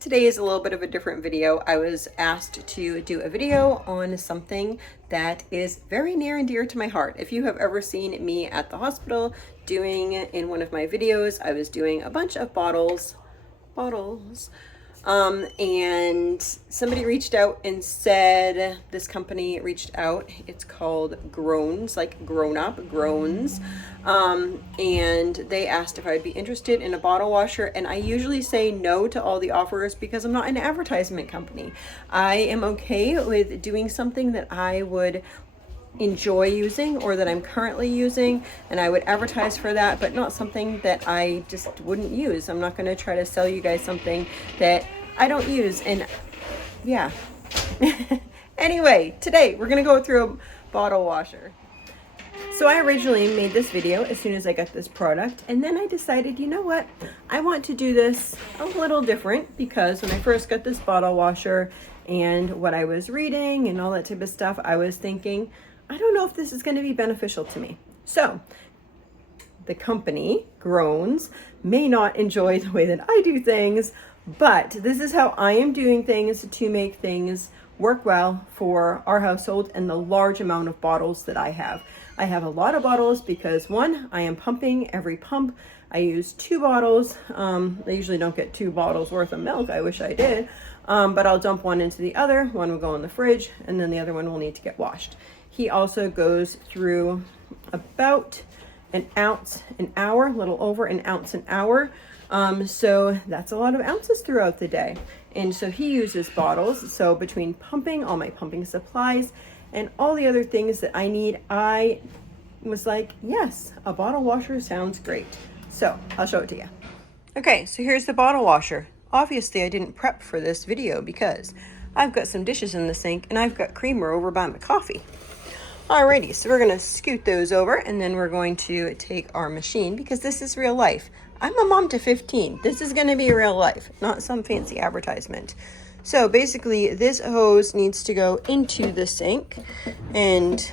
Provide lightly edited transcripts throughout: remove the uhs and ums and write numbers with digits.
Today is a little bit of a different video. I was asked to do a video on something that is very near and dear to my heart. If you have ever seen me at the hospital doing in one of my videos, I was doing a bunch of bottles, and somebody reached out and said, this company reached out, it's called GROWNS, like grown up, GROWNS, and they asked if I'd be interested in a bottle washer, and I usually say no to all the offers because I'm not an advertisement company. I am okay with doing something that I would enjoy using or that I'm currently using, and I would advertise for that, but not something that I just wouldn't use. I'm not going to try to sell you guys something that I don't use. And yeah. Anyway, today we're going to go through a bottle washer. So I originally made this video as soon as I got this product, and then I decided, you know what, I want to do this a little different, because when I first got this bottle washer and what I was reading and all that type of stuff, I was thinking, I don't know if this is going to be beneficial to me. So the company, GROWNS, may not enjoy the way that I do things, but this is how I am doing things to make things work well for our household and the large amount of bottles that I have. I have a lot of bottles because, one, I am pumping every pump. I use 2 bottles. I usually don't get 2 bottles worth of milk. I wish I did. But I'll dump one into the other. One will go in the fridge, and then the other one will need to get washed. He also goes through about an ounce an hour, a little over an ounce an hour. So that's a lot of ounces throughout the day. And so he uses bottles. So between pumping, all my pumping supplies, and all the other things that I need, I was like, yes, a bottle washer sounds great. So I'll show it to you. Okay, so here's the bottle washer. Obviously I didn't prep for this video because I've got some dishes in the sink and I've got creamer over by my coffee. Alrighty, so we're gonna scoot those over, and then we're going to take our machine, because this is real life. I'm a mom to 15. This is gonna be real life, not some fancy advertisement. So basically this hose needs to go into the sink, and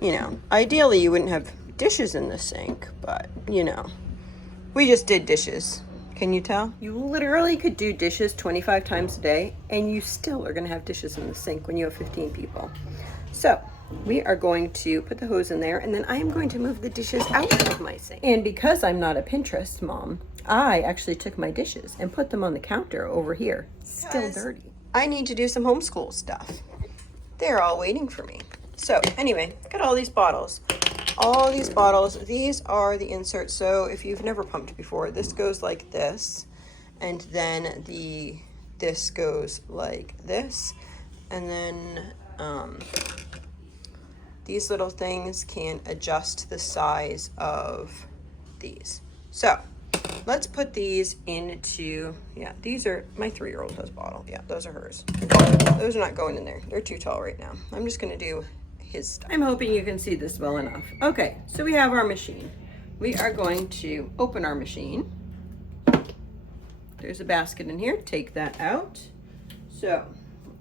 you know, ideally you wouldn't have dishes in the sink, but you know, we just did dishes. Can you tell? You literally could do dishes 25 times a day and you still are gonna have dishes in the sink when you have 15 people. So we are going to put the hose in there, and then I am going to move the dishes out of my sink. And because I'm not a Pinterest mom, I actually took my dishes and put them on the counter over here, still dirty. I need to do some homeschool stuff. They're all waiting for me. So anyway, got all these bottles. All these bottles, these are the inserts. So if you've never pumped before, this goes like this, and then this goes like this, and then these little things can adjust the size of these. So let's put these into, yeah, these are, my 3-year-old has bottle. Yeah, those are hers. Those are not going in there. They're too tall right now. I'm just gonna do his stuff. I'm hoping you can see this well enough. Okay, so we have our machine. We are going to open our machine. There's a basket in here, take that out. So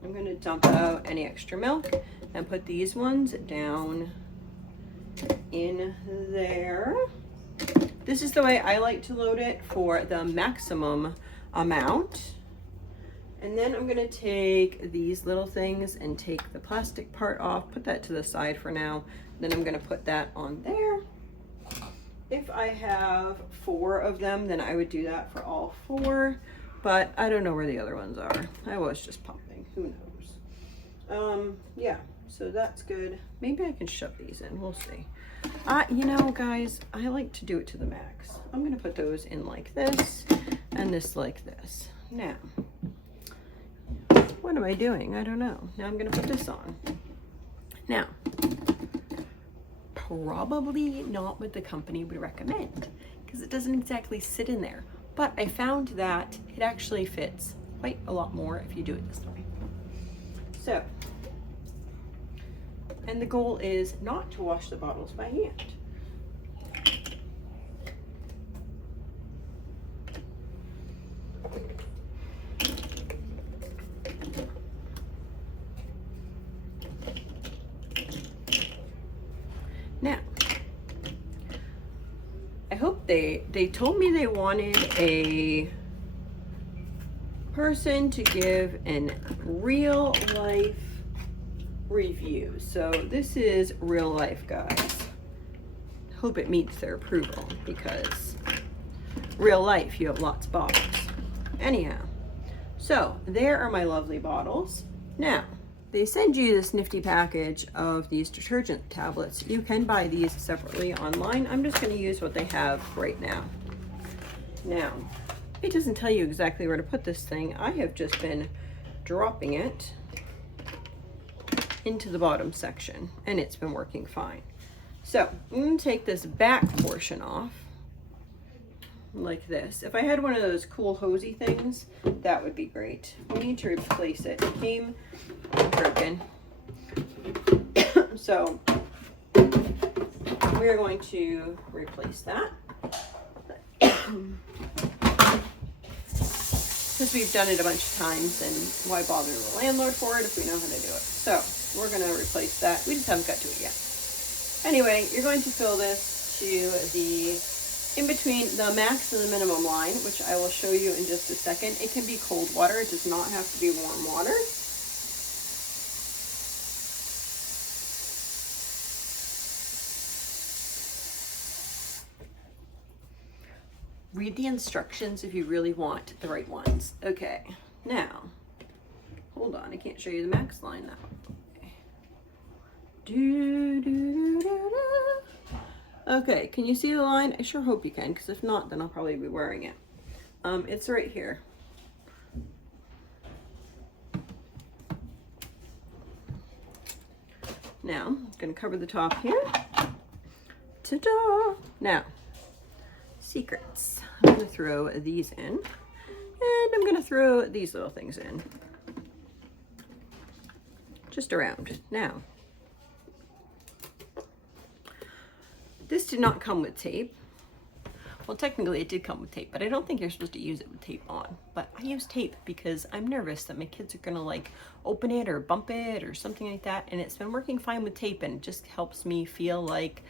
I'm gonna dump out any extra milk and put these ones down in there. This is the way I like to load it for the maximum amount. And then I'm gonna take these little things and take the plastic part off, put that to the side for now. Then I'm gonna put that on there. If I have 4 of them, then I would do that for all 4, but I don't know where the other ones are. I was just pumping, who knows? Yeah, so that's good. Maybe I can shove these in, we'll see. You know, guys, I like to do it to the max. I'm gonna put those in like this, and this like this. Now, what am I doing? I don't know. Now I'm gonna put this on. Now, probably not what the company would recommend, because it doesn't exactly sit in there. But I found that it actually fits quite a lot more if you do it this way. So, and the goal is not to wash the bottles by hand. Now, I hope they told me they wanted a person to give a real life review. So this is real life, guys. Hope it meets their approval, because real life, you have lots of bottles. Anyhow, so there are my lovely bottles. Now, they send you this nifty package of these detergent tablets. You can buy these separately online. I'm just going to use what they have right now. Now, it doesn't tell you exactly where to put this thing. I have just been dropping it into the bottom section, and it's been working fine. So I'm going to take this back portion off like this. If I had one of those cool hosey things, that would be great. We need to replace it. It came broken. So we're going to replace that. Because we've done it a bunch of times, and why bother the landlord for it if we know how to do it? So we're going to replace that. We just haven't got to it yet. Anyway, you're going to fill this to the in between the max and the minimum line, which I will show you in just a second. It can be cold water. It does not have to be warm water. Read the instructions if you really want the right ones. Okay, now, hold on, I can't show you the max line now. Okay, can you see the line? I sure hope you can, because if not, then I'll probably be wearing it. It's right here. Now, I'm going to cover the top here. Ta-da! Now, secrets. I'm going to throw these in, and I'm going to throw these little things in. Just around. Now, this did not come with tape. Well, technically it did come with tape, but I don't think you're supposed to use it with tape on. But I use tape because I'm nervous that my kids are gonna like open it or bump it or something like that. And it's been working fine with tape, and it just helps me feel like,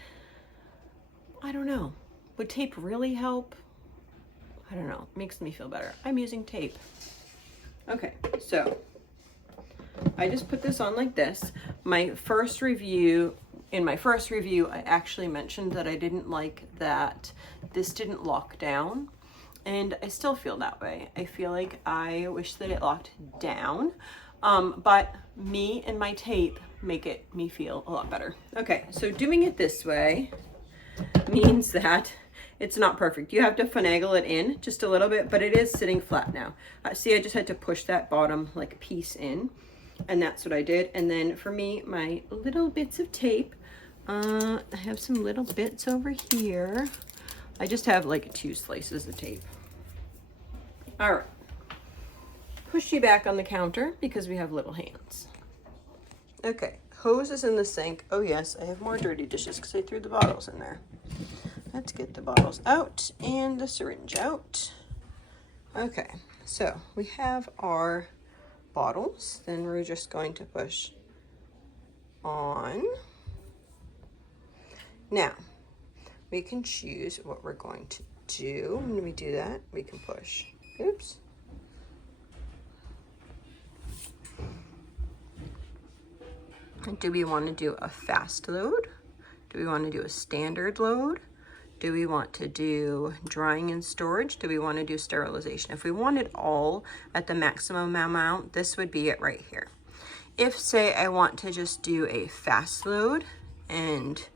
I don't know, would tape really help? I don't know, it makes me feel better. I'm using tape. Okay, so I just put this on like this. In my first review, I actually mentioned that I didn't like that this didn't lock down, and I still feel that way. I feel like I wish that it locked down, but me and my tape make me feel a lot better. Okay, so doing it this way means that it's not perfect. You have to finagle it in just a little bit, but it is sitting flat now. See, I just had to push that bottom like piece in, and that's what I did. And then for me, my little bits of tape, I have some little bits over here. I just have like 2 slices of tape. All right, push you back on the counter because we have little hands. Okay, hose is in the sink. Oh yes, I have more dirty dishes because I threw the bottles in there. Let's get the bottles out and the syringe out. Okay, so we have our bottles. Then we're just going to push on. Now, we can choose what we're going to do. When we do that, we can push. Oops. Do we want to do a fast load? Do we want to do a standard load? Do we want to do drying and storage? Do we want to do sterilization? If we want it all at the maximum amount, this would be it right here. If, say, I want to just do a fast load and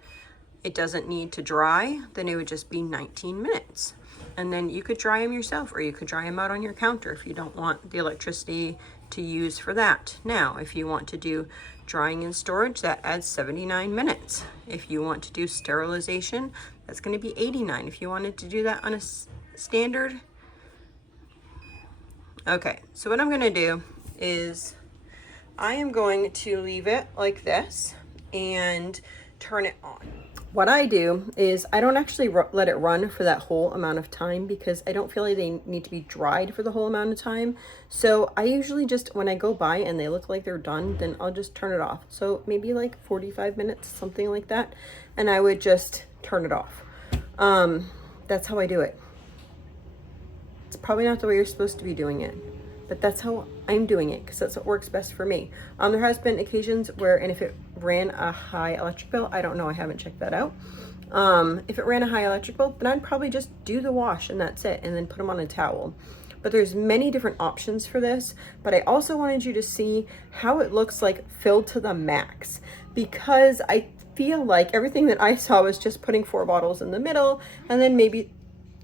it doesn't need to dry, then it would just be 19 minutes. And then you could dry them yourself, or you could dry them out on your counter if you don't want the electricity to use for that. Now, if you want to do drying and storage, that adds 79 minutes. If you want to do sterilization, that's going to be 89. If you wanted to do that on a standard. Okay, so what I'm going to do is I am going to leave it like this and turn it on. What I do is I don't actually let it run for that whole amount of time because I don't feel like they need to be dried for the whole amount of time. So I usually just, when I go by and they look like they're done, then I'll just turn it off. So maybe like 45 minutes, something like that. And I would just turn it off. That's how I do it. It's probably not the way you're supposed to be doing it, but that's how I'm doing it because that's what works best for me. There has been occasions where, and if it ran a high electric bill, I don't know, I haven't checked that out. If it ran a high electric bill, then I'd probably just do the wash and that's it, and then put them on a towel. But there's many different options for this, but I also wanted you to see how it looks like filled to the max, because I feel like everything that I saw was just putting 4 bottles in the middle and then maybe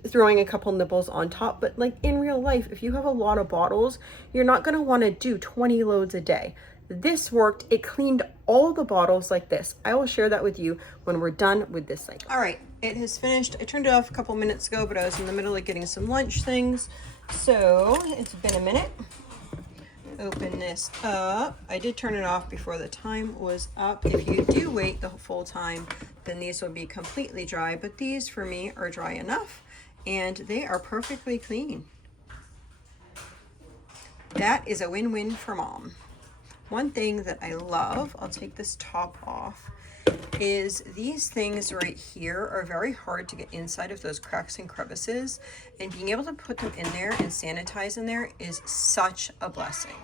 throwing a couple nibbles on top. But like in real life, if you have a lot of bottles, you're not going to want to do 20 loads a day. This worked. It cleaned all the bottles like this. I will share that with you when we're done with this cycle. All right, it has finished. I turned it off a couple minutes ago, but I was in the middle of getting some lunch things. So it's been a minute. Open this up. I did turn it off before the time was up. If you do wait the full time, then these will be completely dry, but these for me are dry enough and they are perfectly clean. That is a win-win for mom. One thing that I love, I'll take this top off, is these things right here are very hard to get inside of those cracks and crevices, and being able to put them in there and sanitize in there is such a blessing.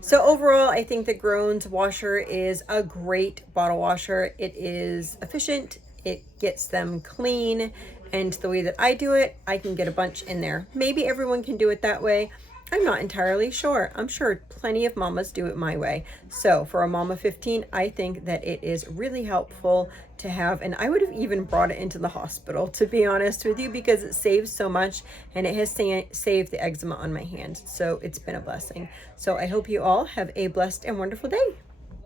So overall, I think the Growns washer is a great bottle washer. It is efficient, it gets them clean, and the way that I do it, I can get a bunch in there. Maybe everyone can do it that way. I'm not entirely sure. I'm sure plenty of mamas do it my way. So for a mama 15, I think that it is really helpful to have, and I would have even brought it into the hospital, to be honest with you, because it saves so much and it has saved the eczema on my hand. So it's been a blessing. So I hope you all have a blessed and wonderful day.